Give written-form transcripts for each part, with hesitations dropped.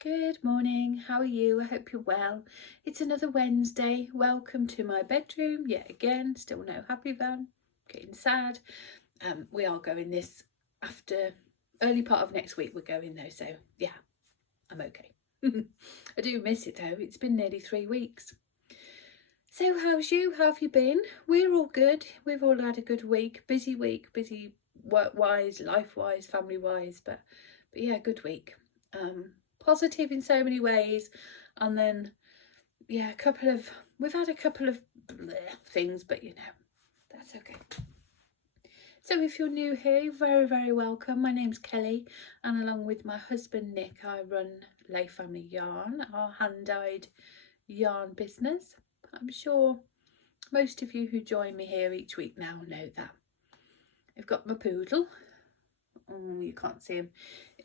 Good morning, how are you? I hope you're well. It's another Wednesday. Welcome to my bedroom yet again. Still no happy van. Getting sad. We are going this after early part of next week. We're going though, so yeah, I'm okay. I do miss it though. It's been nearly 3 weeks. So how's you? How have you been? We're all good. We've all had a good week. Busy work-wise, life-wise, family-wise, but yeah, good week. Positive in so many ways, and then yeah, we've had a couple of things, but you know, that's okay. So if you're new here, you're very welcome. My name's Kelly, and along with my husband Nick, I run Layfamilyyarn, our hand-dyed yarn business. I'm sure most of you who join me here each week now know that. I've got my poodle. Oh, you can't see him.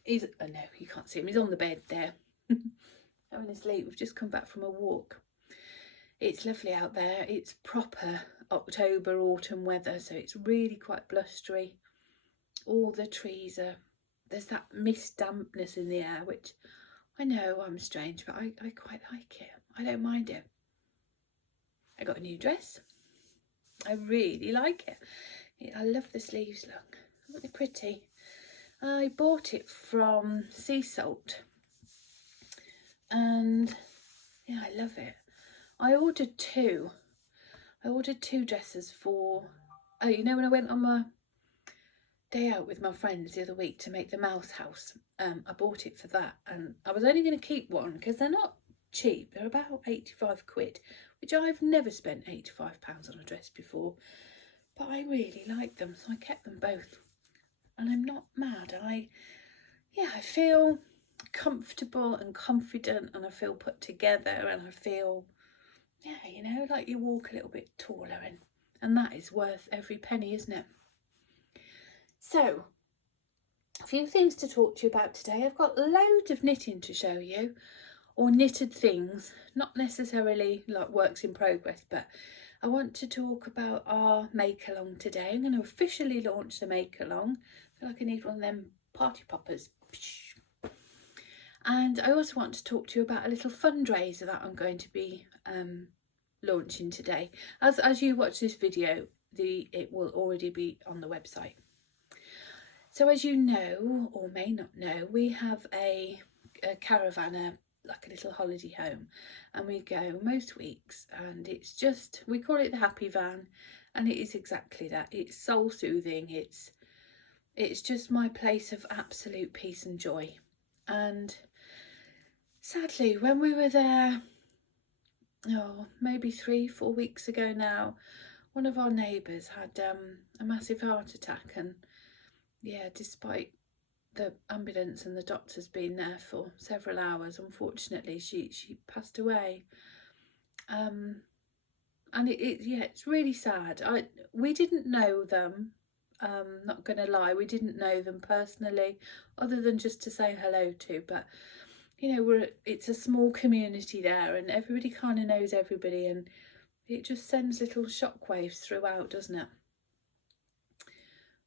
No, you can't see him. He's on the bed there. Having a sleep. We've just come back from a walk. It's lovely out there. It's proper October, autumn weather, so it's really quite blustery. All the trees there's that mist dampness in the air, which I know I'm strange, but I quite like it. I don't mind it. I got a new dress. I really like it. I love the sleeves, look. Aren't they pretty? I bought it from Sea Salt, and yeah, I love it. I ordered two dresses for, oh, you know, when I went on my day out with my friends the other week to make the mouse house, I bought it for that, and I was only going to keep one because they're not cheap. They're about 85 quid, which I've never spent £85 on a dress before, but I really like them, so I kept them both. And I'm not mad. I feel comfortable and confident, and I feel put together, and I feel, yeah, you know, like you walk a little bit taller, and that is worth every penny, isn't it? So, a few things to talk to you about today. I've got loads of knitting to show you, or knitted things, not necessarily like works in progress, but I want to talk about our make along today. I'm going to officially launch the make along. I feel like I need one of them party poppers. And I also want to talk to you about a little fundraiser that I'm going to be launching today. As you watch this video, it will already be on the website. So as you know, or may not know, we have a caravan, like a little holiday home, and we go most weeks, and it's just, we call it the happy van, and it is exactly that. It's soul soothing. It's just my place of absolute peace and joy. And sadly, when we were there, maybe 3-4 weeks ago now, one of our neighbours had a massive heart attack, and yeah, despite the ambulance and the doctors being there for several hours, unfortunately she passed away. And it's really sad. We didn't know them, not gonna lie, we didn't know them personally, other than just to say hello to, but you know, it's a small community there, and everybody kind of knows everybody, and it just sends little shockwaves throughout, doesn't it?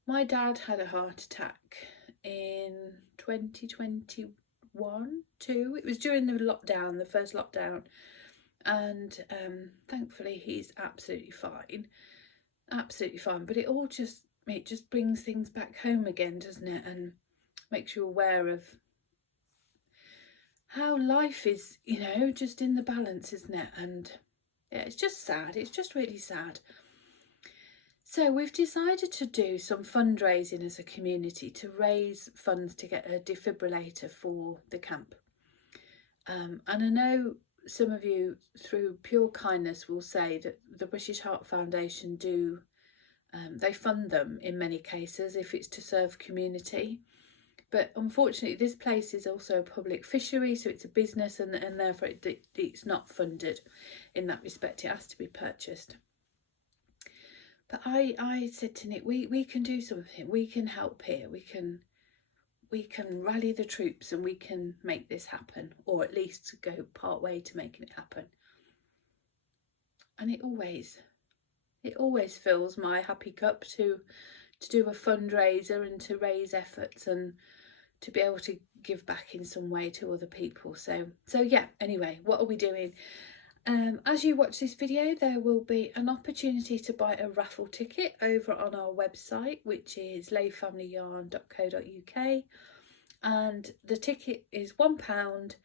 My dad had a heart attack in 2021, it was during the first lockdown, and thankfully he's absolutely fine, but it just brings things back home again, doesn't it, and makes you aware of how life is, you know, just in the balance, isn't it? And yeah, it's just sad. It's just really sad. So we've decided to do some fundraising as a community to raise funds to get a defibrillator for the camp. And I know some of you, through pure kindness, will say that the British Heart Foundation they fund them in many cases if it's to serve community. But unfortunately, this place is also a public fishery, so it's a business, and therefore it's not funded in that respect. It has to be purchased. But I said to Nick, we can do something. We can help here. We can rally the troops, and we can make this happen, or at least go part way to making it happen. And it always fills my happy cup to do a fundraiser and to raise efforts and to be able to give back in some way to other people. So yeah, anyway, what are we doing? As you watch this video, there will be an opportunity to buy a raffle ticket over on our website, which is layfamilyyarn.co.uk, and the ticket is £1,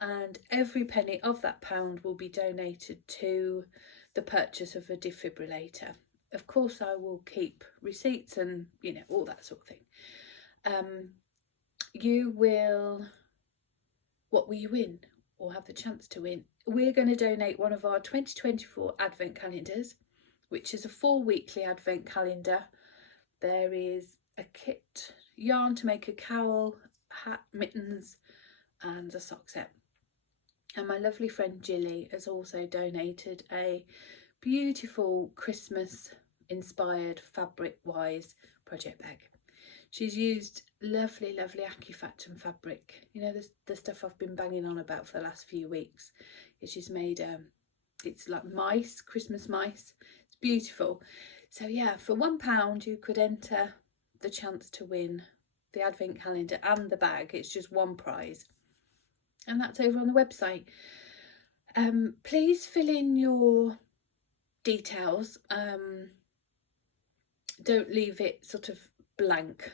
and every penny of that pound will be donated to the purchase of a defibrillator. Of course, I will keep receipts and, you know, all that sort of thing. What will you win, or have the chance to win? We're going to donate one of our 2024 advent calendars, which is a 4 weekly advent calendar. There is a kit, yarn to make a cowl, hat, mittens, and a sock set. And my lovely friend Gilly has also donated a beautiful Christmas inspired fabric wise project bag. She's used lovely AccuFactum fabric, you know, the stuff I've been banging on about for the last few weeks. She's made it's like mice, Christmas mice. It's beautiful. So yeah, for £1 you could enter the chance to win the advent calendar and the bag. It's just one prize, and that's over on the website. Please fill in your details. Don't leave it sort of blank.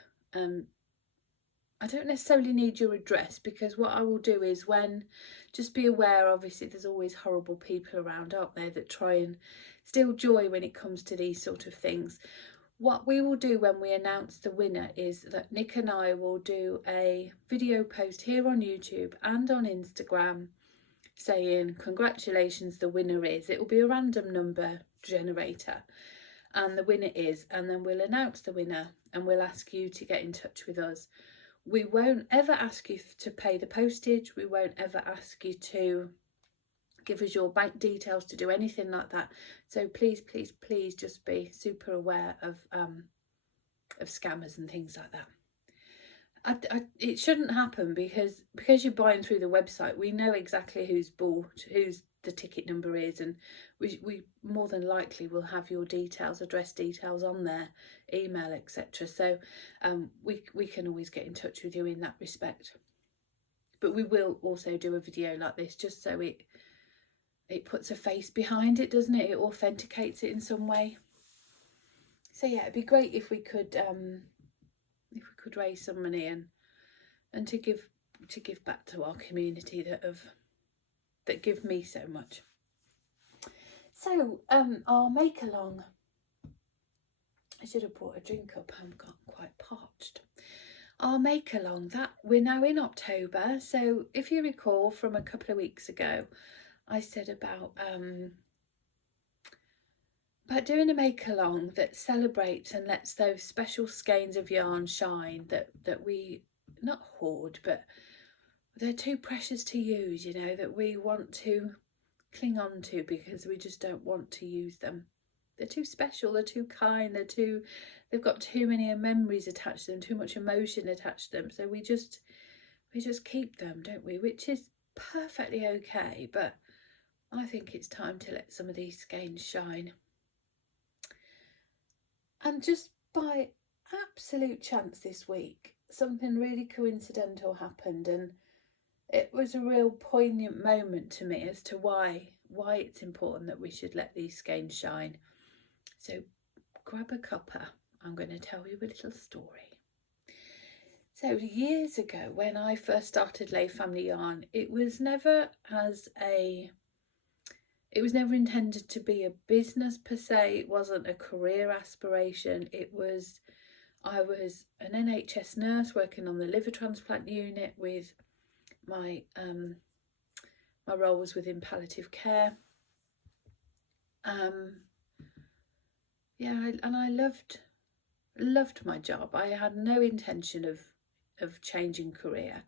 I don't necessarily need your address, because what I will do is, just be aware, obviously there's always horrible people around, aren't there, that try and steal joy when it comes to these sort of things. What we will do when we announce the winner is that Nick and I will do a video post here on YouTube and on Instagram saying congratulations, the winner is. It will be a random number generator and the winner is, and then we'll announce the winner and we'll ask you to get in touch with us. We won't ever ask you to pay the postage. We won't ever ask you to give us your bank details, to do anything like that. So please just be super aware of scammers and things like that. It shouldn't happen, because you're buying through the website, we know exactly who's bought, whose the ticket number is, and we more than likely will have your details, address details on there, email, etc. So we can always get in touch with you in that respect. But we will also do a video like this, just so it puts a face behind it, doesn't it? It authenticates it in some way. So yeah, it'd be great if we could raise some money and to give back to our community that give me so much. So our make along, I should have brought a drink up, I'm got quite parched. Our make along, that we're now in October, so if you recall from a couple of weeks ago, I said about doing a make along that celebrates and lets those special skeins of yarn shine that we not hoard, but they're too precious to use, you know, that we want to cling on to because we just don't want to use them. They're too special, they're too kind, they've got too many memories attached to them, too much emotion attached to them. So we just keep them, don't we? Which is perfectly okay, but I think it's time to let some of these skeins shine. And just by absolute chance this week, something really coincidental happened, and it was a real poignant moment to me as to why it's important that we should let these skeins shine. So grab a cuppa, I'm going to tell you a little story. So years ago, when I first started Layfamilyyarn, it was never intended to be a business per se. It wasn't a career aspiration. I was an NHS nurse working on the liver transplant unit with my role was within palliative care. And I loved my job. I had no intention of changing career,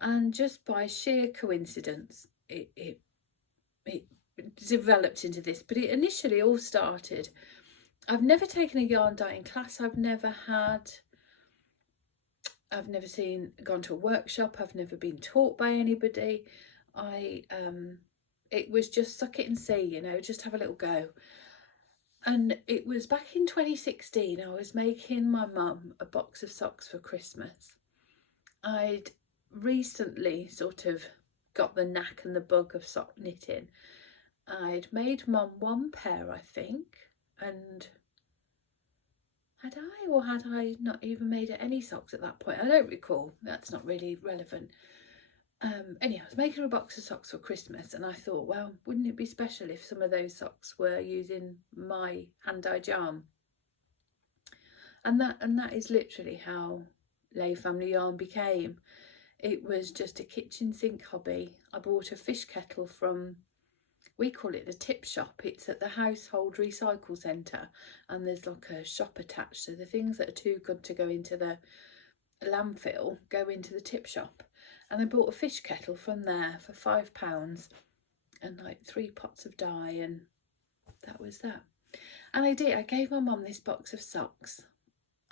and just by sheer coincidence it developed into this. But it initially all started, I've never taken a yarn dyeing class, I've never gone to a workshop, I've never been taught by anybody. It was just suck it and see, you know, just have a little go. And it was back in 2016, I was making my mum a box of socks for Christmas. I'd recently sort of got the knack and the bug of sock knitting. I'd made Mum one pair, I think, and had I not even made her any socks at that point? I don't recall. That's not really relevant. Anyhow, I was making her a box of socks for Christmas, and I thought, well, wouldn't it be special if some of those socks were using my hand-dyed yarn? And that is literally how Layfamilyyarn became. It was just a kitchen sink hobby. I bought a fish kettle from, we call it the tip shop. It's at the household recycle centre, and there's like a shop attached. So the things that are too good to go into the landfill go into the tip shop. And I bought a fish kettle from there for £5 and like 3 pots of dye, and that was that. And I gave my mum this box of socks.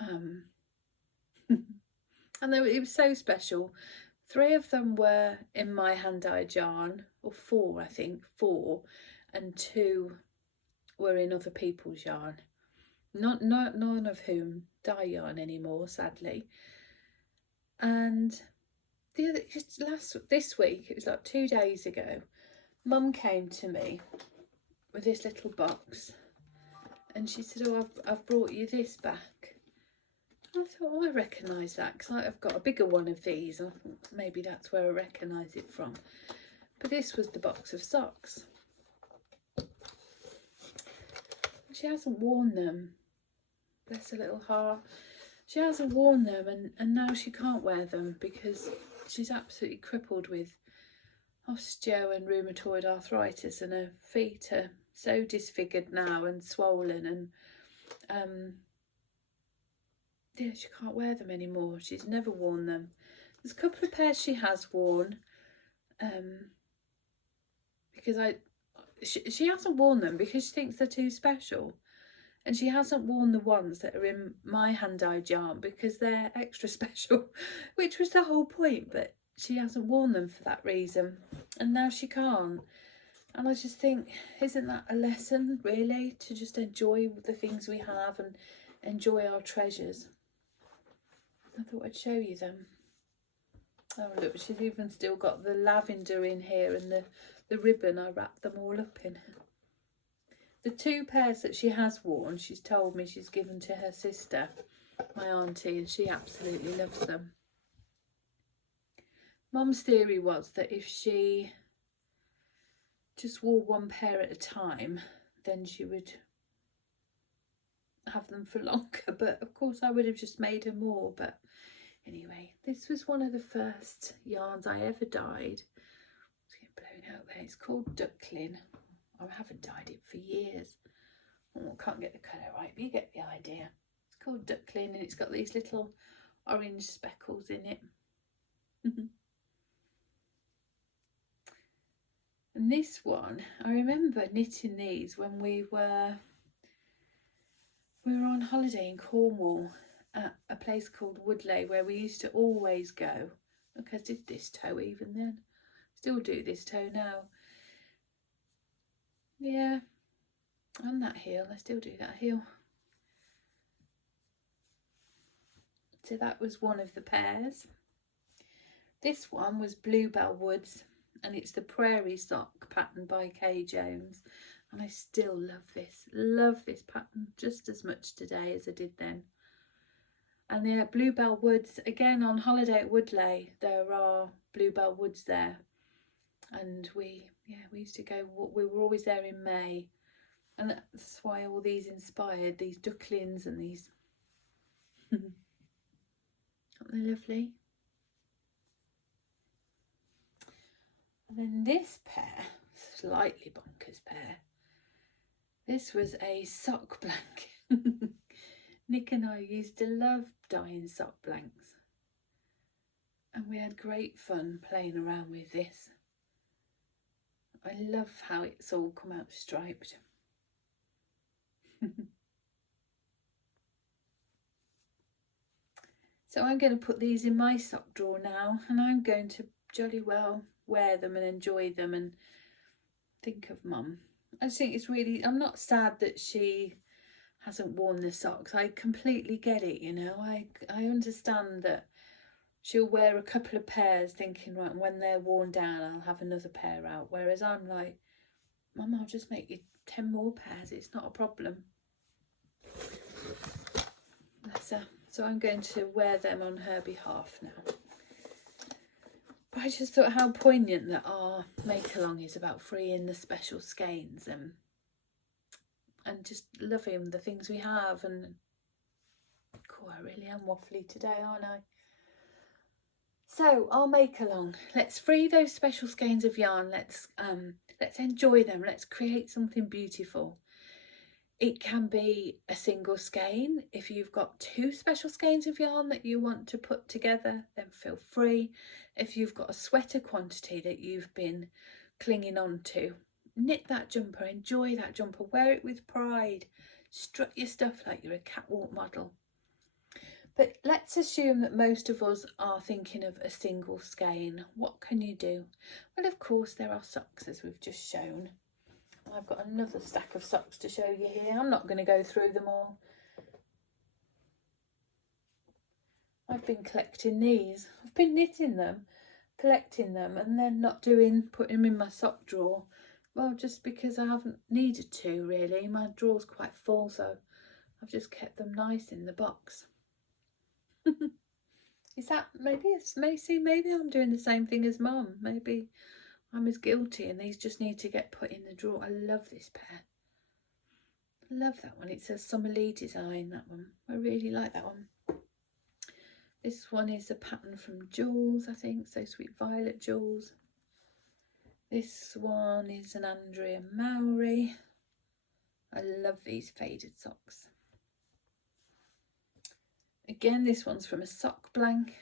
And it was so special. 3 of them were in my hand-dyed yarn, or 4, I think, 4, and 2 were in other people's yarn. None of whom dye yarn anymore, sadly. And this week, it was like 2 days ago, Mum came to me with this little box, and she said, "Oh, I've brought you this back." And I thought, oh, I recognise that, because I've got a bigger one of these, and I thought maybe that's where I recognise it from. But this was the box of socks. She hasn't worn them. Bless her little heart. She hasn't worn them, and now she can't wear them because she's absolutely crippled with osteo and rheumatoid arthritis, and her feet are so disfigured now and swollen, and yeah, she can't wear them anymore. She's never worn them. There's a couple of pairs she has worn, because she hasn't worn them because she thinks they're too special. And she hasn't worn the ones that are in my hand-dyed yarn because they're extra special, which was the whole point. But she hasn't worn them for that reason, and now she can't. And I just think, isn't that a lesson, really, to just enjoy the things we have and enjoy our treasures? I thought I'd show you them. Oh, look, she's even still got the lavender in here, and the ribbon, I wrapped them all up in. The 2 pairs that she has worn, she's told me she's given to her sister, my auntie, and she absolutely loves them. Mum's theory was that if she just wore 1 pair at a time, then she would have them for longer. But of course I would have just made her more. But anyway, this was one of the first yarns I ever dyed. It's getting blown out there. It's called duckling. I haven't dyed it for years. Oh, I can't get the colour right, but you get the idea. It's called duckling, and it's got these little orange speckles in it. And this one, I remember knitting these when we were on holiday in Cornwall at a place called Woodley, where we used to always go. Look, I did this toe even then. Still do this toe now. Yeah, and that heel, I still do that heel. So that was one of the pairs. This one was Bluebell Woods, and it's the Prairie Sock pattern by Kay Jones. And I still love this pattern just as much today as I did then. And the Bluebell Woods, again on holiday at Woodley, there are Bluebell Woods there. And we used to go, we were always there in May. And that's why all these inspired, these ducklings and these. Aren't they lovely? And then this pair, slightly bonkers pair. This was a sock blank. Nick and I used to love dyeing sock blanks. And we had great fun playing around with this. I love how it's all come out striped. So I'm going to put these in my sock drawer now, and I'm going to jolly well wear them and enjoy them and think of Mum. I just think it's really, I'm not sad that she hasn't worn the socks. I completely get it, you know. I understand that she'll wear a couple of pairs thinking, right, when they're worn down I'll have another pair out, whereas I'm like, Mum, I'll just make you 10 more pairs, it's not a problem. So I'm going to wear them on her behalf now. But I just thought how poignant that our make along is about freeing the special skeins and just loving the things we have. And cool, I really am waffly today, aren't I? So our make along, let's free those special skeins of yarn. Let's enjoy them. Let's create something beautiful. It can be a single skein. If you've got 2 special skeins of yarn that you want to put together, then feel free. If you've got a sweater quantity that you've been clinging on to, knit that jumper, enjoy that jumper, wear it with pride, strut your stuff like you're a catwalk model. But let's assume that most of us are thinking of a single skein. What can you do? Well, of course, there are socks, as we've just shown. I've got another stack of socks to show you here. I'm not going to go through them all. I've been collecting these. I've been knitting them, collecting them, and then not putting them in my sock drawer. Well, just because I haven't needed to, really. My drawer's quite full, so I've just kept them nice in the box. Is that, maybe I'm doing the same thing as Mum. Maybe I'm as guilty and these just need to get put in the drawer. I love this pair. I love that one. It's a Summer Lee design, that one. I really like that one. This one is a pattern from Jules, I think. So Sweet Violet Jules. This one is an Andrea Mowry. I love these faded socks. Again, this one's from a sock blank.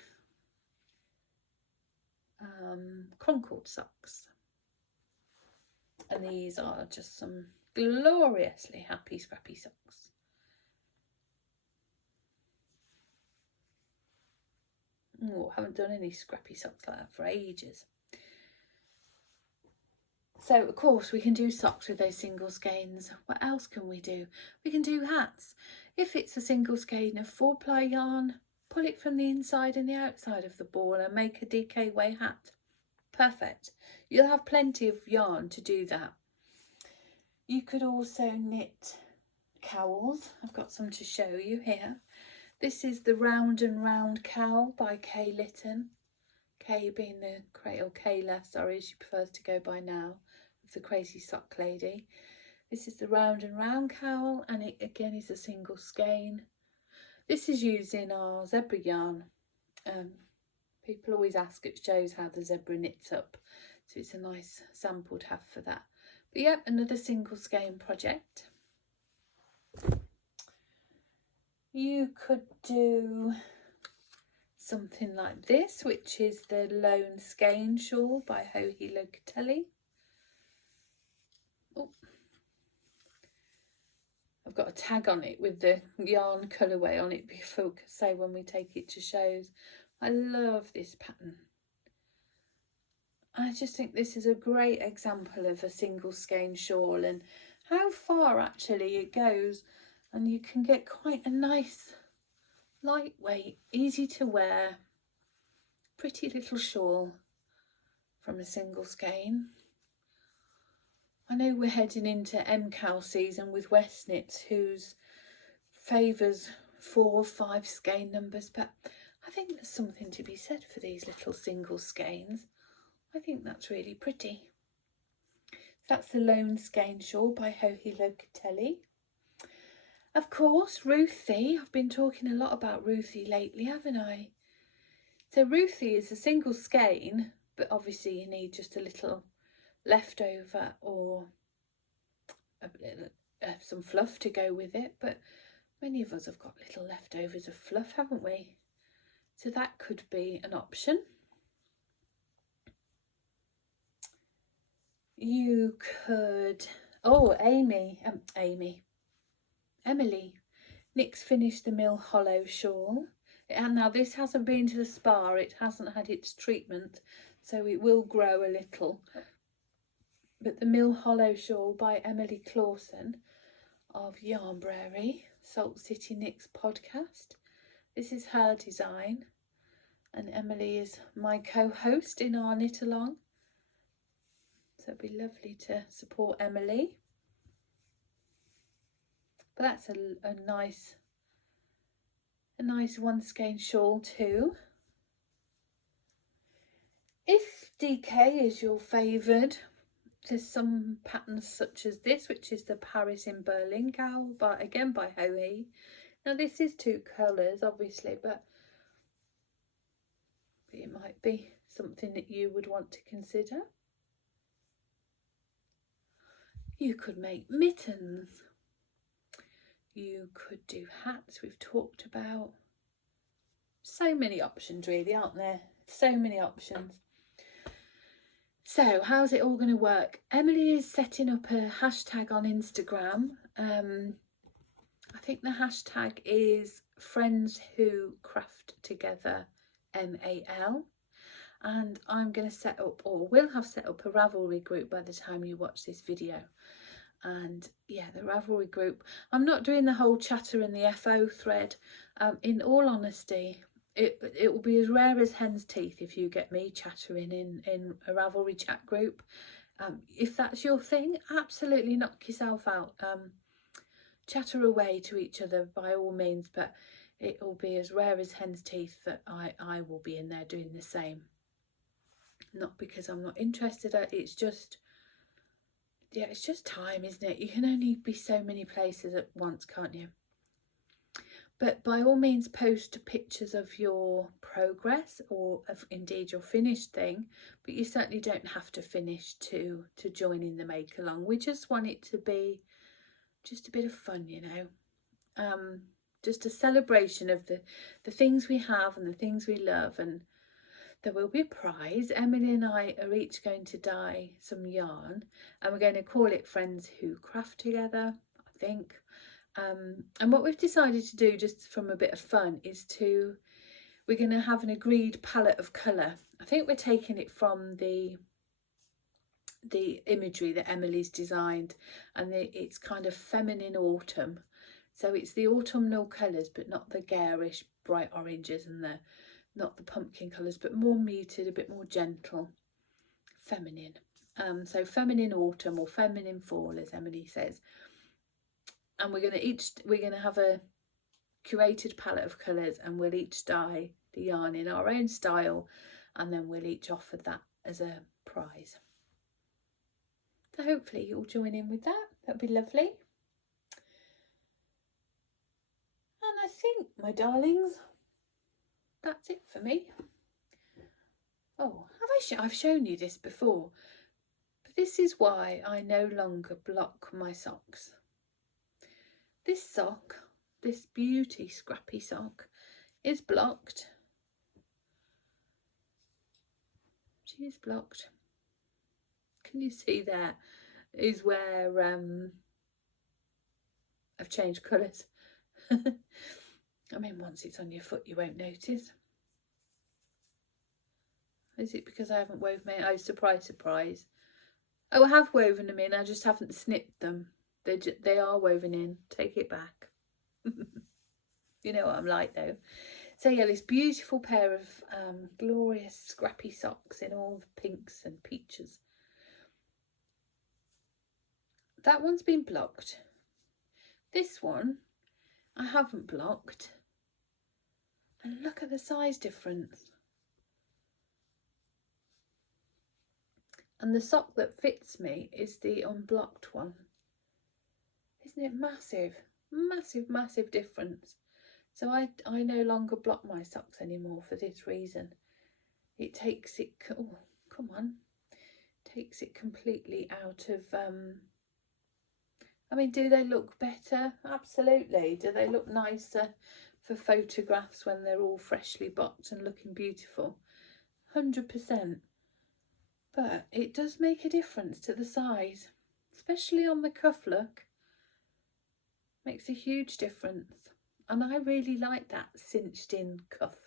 Concord socks. And these are just some gloriously happy scrappy socks. Oh, haven't done any scrappy socks like that for ages. So, of course, we can do socks with those single skeins. What else can we do? We can do hats. If it's a single skein of 4-ply yarn, pull it from the inside and the outside of the ball and make a DK way hat. Perfect. You'll have plenty of yarn to do that. You could also knit cowls. I've got some to show you here. This is the Round and Round Cowl by Kay Lytton. Kay being the Kayla, sorry, she prefers to go by now, of the Crazy Sock Lady. This is the Round and Round Cowl, and it again is a single skein. This is using our zebra yarn. People always ask, it shows how the zebra knits up, so it's a nice sample to have for that. But yep, another single skein project. You could do something like this, which is the Lone Skein Shawl by hcarity. Oh, I've got a tag on it with the yarn colourway on it before, say when we take it to shows. I love this pattern. I just think this is a great example of a single skein shawl and how far actually it goes, and you can get quite a nice lightweight, easy to wear, pretty little shawl from a single skein. I know we're heading into MCAL season with West Knits, whose favours 4 or 5 skein numbers, but I think there's something to be said for these little single skeins. I think that's really pretty. That's the Lone Skein Shawl by hcarity. Of course, Ruthie. I've been talking a lot about Ruthie lately, haven't I? So Ruthie is a single skein, but obviously you need just a little leftover or some fluff to go with it. But many of us have got little leftovers of fluff, haven't we? So that could be an option. You could, Emily. Nick's finished the Mill Hollow shawl. And now this hasn't been to the spa, it hasn't had its treatment, so it will grow a little. But the Mill Hollow shawl by Emily Clawson of Yarnbrary, Salt City Knits podcast. This is her design. and Emily is my co-host in our knit along. So it'd be lovely to support Emily. But that's a nice one skein shawl too. If DK is your favoured, there's some patterns such as this, which is the Paris in Berlin cowl, but again by Hohe. Now this is 2 colours obviously, but it might be something that you would want to consider. You could make mittens. You could do hats, we've talked about. So many options really, aren't there? So many options. So how's it all going to work? Emily is setting up a hashtag on Instagram. I think the hashtag is Friends Who Craft Together MAL. And I'm going to set up, or will have set up, a Ravelry group by the time you watch this video. And yeah, the Ravelry group, I'm not doing the whole chatter in the FO thread. In all honesty, it will be as rare as hen's teeth if you get me chattering in a Ravelry chat group. If that's your thing, absolutely knock yourself out. Chatter away to each other by all means, but it will be as rare as hen's teeth that I will be in there doing the same. Not because I'm not interested, it's just, yeah, it's just time, isn't it? You can only be so many places at once, can't you? But by all means post pictures of your progress, or of indeed your finished thing, but you certainly don't have to finish to join in the make along. We just want it to be just a bit of fun, you know, just a celebration of the things we have and the things we love. And there will be a prize. Emily and I are each going to dye some yarn, and we're going to call it Friends Who Craft Together, I think. And what we've decided to do, just from a bit of fun, is we're going to have an agreed palette of colour. I think we're taking it from the imagery that Emily's designed, and it's kind of feminine autumn. So it's the autumnal colours, but not the garish bright oranges, and not the pumpkin colours, but more muted, a bit more gentle, feminine. So feminine autumn, or feminine fall, as Emily says. And we're going to have a curated palette of colours, and we'll each dye the yarn in our own style, and then we'll each offer that as a prize. So hopefully you'll join in with that. That'd be lovely. And I think, my darlings, that's it for me. Oh, I've shown you this before, but this is why I no longer block my socks. This sock, this beauty scrappy sock, is blocked. She is blocked. Can you see there is where I've changed colours. I mean, once it's on your foot you won't notice. Is it because I haven't woven them? Oh, surprise, surprise. Oh, I have woven them in, I just haven't snipped them. They are woven in. Take it back. You know what I'm like though. So yeah, this beautiful pair of glorious scrappy socks in all the pinks and peaches. That one's been blocked. This one I haven't blocked. And look at the size difference. And the sock that fits me is the unblocked one. Isn't it massive? Massive, massive difference. So I no longer block my socks anymore for this reason. It takes it, oh, come on. Takes it completely out of, I mean, do they look better? Absolutely. Do they look nicer for photographs when they're all freshly boxed and looking beautiful? 100%. But it does make a difference to the size, especially on the cuff look. Makes a huge difference. And I really like that cinched in cuff.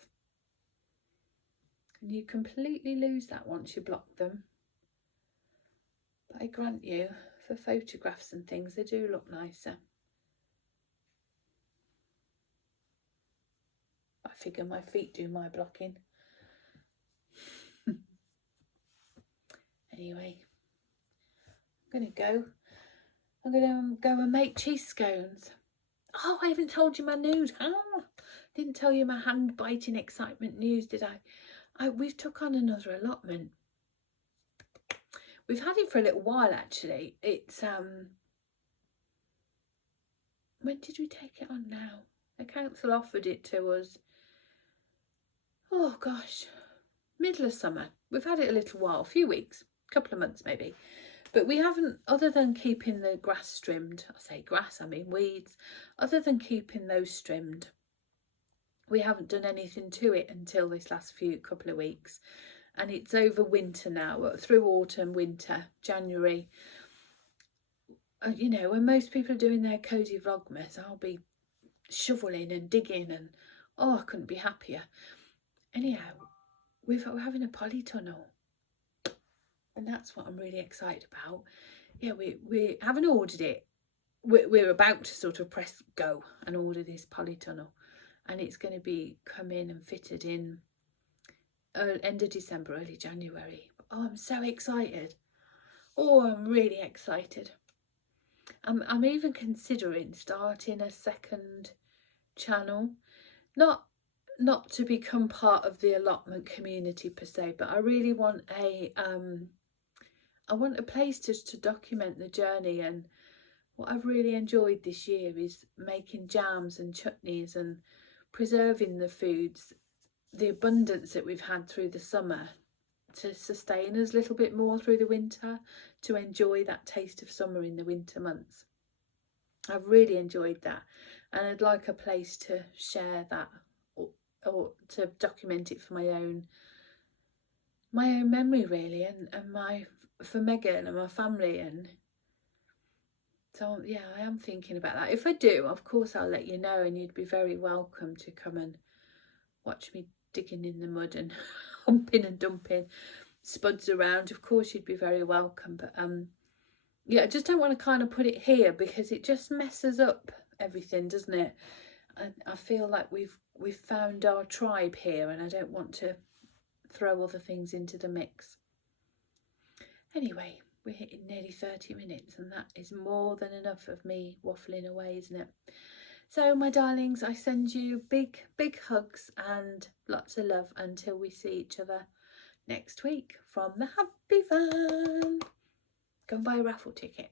And you completely lose that once you block them. But I grant you, for photographs and things, they do look nicer. I figure my feet do my blocking. Anyway, I'm going to go and make cheese scones. Oh, I haven't told you my news. Didn't tell you my hand-biting excitement news, did I? We've took on another allotment. We've had it for a little while, actually. It's, when did we take it on now? The council offered it to us. Oh, gosh. Middle of summer. We've had it a little while, a few weeks, a couple of months maybe. But we haven't, other than keeping the grass trimmed, I say grass, I mean weeds, other than keeping those trimmed, we haven't done anything to it until this last couple of weeks. And it's over winter now, through autumn, winter, January. You know, when most people are doing their cosy vlogmas, I'll be shoveling and digging and, oh, I couldn't be happier. Anyhow, we're having a polytunnel. And that's what I'm really excited about. Yeah, we haven't ordered it. We're about to sort of press go and order this polytunnel. And it's going to be come in and fitted in end of December, early January. Oh, I'm so excited. Oh, I'm really excited. I'm even considering starting a second channel. Not to become part of the allotment community per se, but I really want a place just to document the journey. And what I've really enjoyed this year is making jams and chutneys and preserving the foods, the abundance that we've had through the summer, to sustain us a little bit more through the winter, to enjoy that taste of summer in the winter months. I've really enjoyed that, and I'd like a place to share that, or to document it for my own memory really, and for Megan and my family. And so yeah, I am thinking about that. If I do, of course I'll let you know, and you'd be very welcome to come and watch me digging in the mud and humping and dumping spuds around. Of course you'd be very welcome, but yeah, I just don't want to kind of put it here because it just messes up everything, doesn't it? And I feel like we've found our tribe here, and I don't want to throw other things into the mix. Anyway, we're hitting nearly 30 minutes, and that is more than enough of me waffling away, isn't it? So my darlings, I send you big hugs and lots of love until we see each other next week from the Happy Van. Go and buy a raffle ticket.